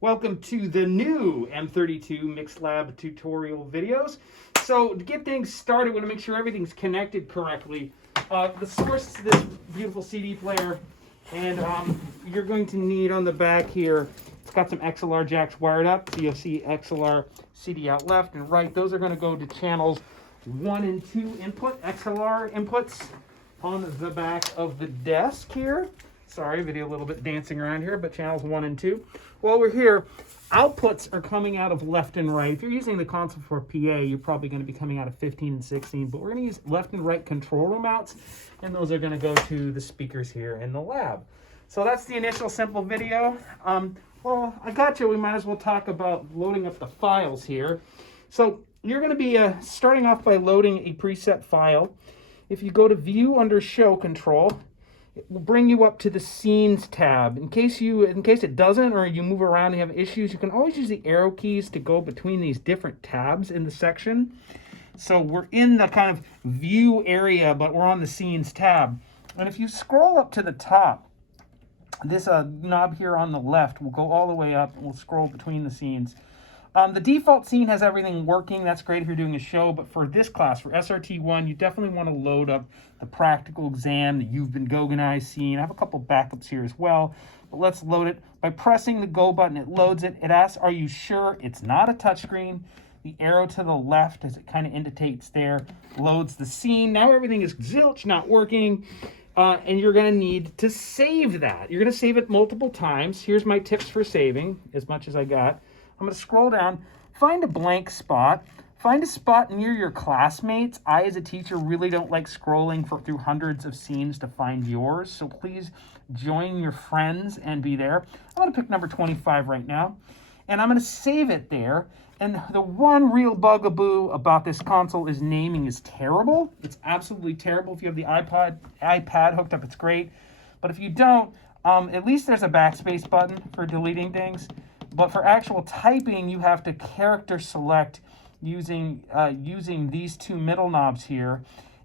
Welcome to the new M32 Mix Lab tutorial videos. So to get things started, we want to make sure everything's connected correctly. The source is this beautiful CD player, and you're going to need on the back here, it's got some XLR jacks wired up. So you'll see XLR CD out left and right. Those are going to go to channels 1 and 2 input, XLR inputs on the back of the desk here. Sorry, video a little bit dancing around here, but channels 1 and 2. While we're here, outputs are coming out of left and right. If you're using the console for PA, you're probably going to be coming out of 15 and 16, but we're going to use left and right control room outs, and those are going to go to the speakers here in the lab. So that's the initial simple video. Well, I got you. We might as well talk about loading up the files here. So you're going to be starting off by loading a preset file. If you go to View under Show Control, it will bring you up to the Scenes tab. In case it doesn't, or you move around and you have issues, you can always use the arrow keys to go between these different tabs in the section. So we're in the kind of View area, but we're on the Scenes tab. And if you scroll up to the top, this knob here on the left will go all the way up and we'll scroll between the scenes. The default scene has everything working. That's great if you're doing a show, but for this class, for SRT1, you definitely want to load up the practical exam, the You've Been Goggenized scene. I have a couple backups here as well, but let's load it. By pressing the go button, it loads it. It asks, are you sure? It's not a touchscreen. The arrow to the left, as it kind of indicates there, loads the scene. Now everything is zilch, not working. And you're going to need to save that. You're going to save it multiple times. Here's my tips for saving, as much as I got. I'm going to scroll down, find a blank spot, find a spot near your classmates. I, as a teacher, really don't like scrolling through hundreds of scenes to find yours, so please join your friends and be there. I'm going to pick number 25 right now, and I'm going to save it there. And the one real bugaboo about this console is naming is terrible. It's absolutely terrible. If you have the iPad hooked up, it's great. But if you don't, at least there's a backspace button for deleting things. But for actual typing, you have to character select using these two middle knobs here.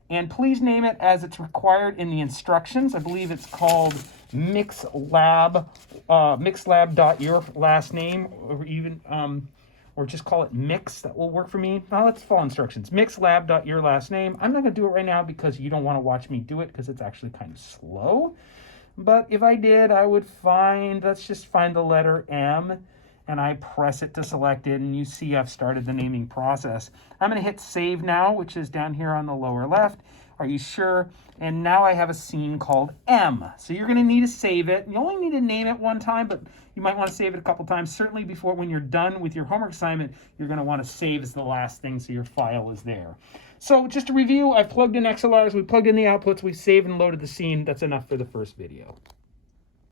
And please name it as it's required in the instructions. I believe it's called Mix Lab, mixlab.yourlastname, or even or just call it Mix. That will work for me. Now let's follow instructions. Mixlab.yourlastname. I'm not going to do it right now because you don't want to watch me do it because it's actually kind of slow. But if I did, I would let's just find the letter M, and I press it to select it, and you see I've started the naming process. I'm going to hit Save Now, which is down here on the lower left. Are you sure? And now I have a scene called M. So you're going to need to save it. You only need to name it one time, but you might want to save it a couple times. Certainly when you're done with your homework assignment, you're going to want to save as the last thing so your file is there. So just to review, I've plugged in XLRs, we plugged in the outputs, we saved and loaded the scene. That's enough for the first video.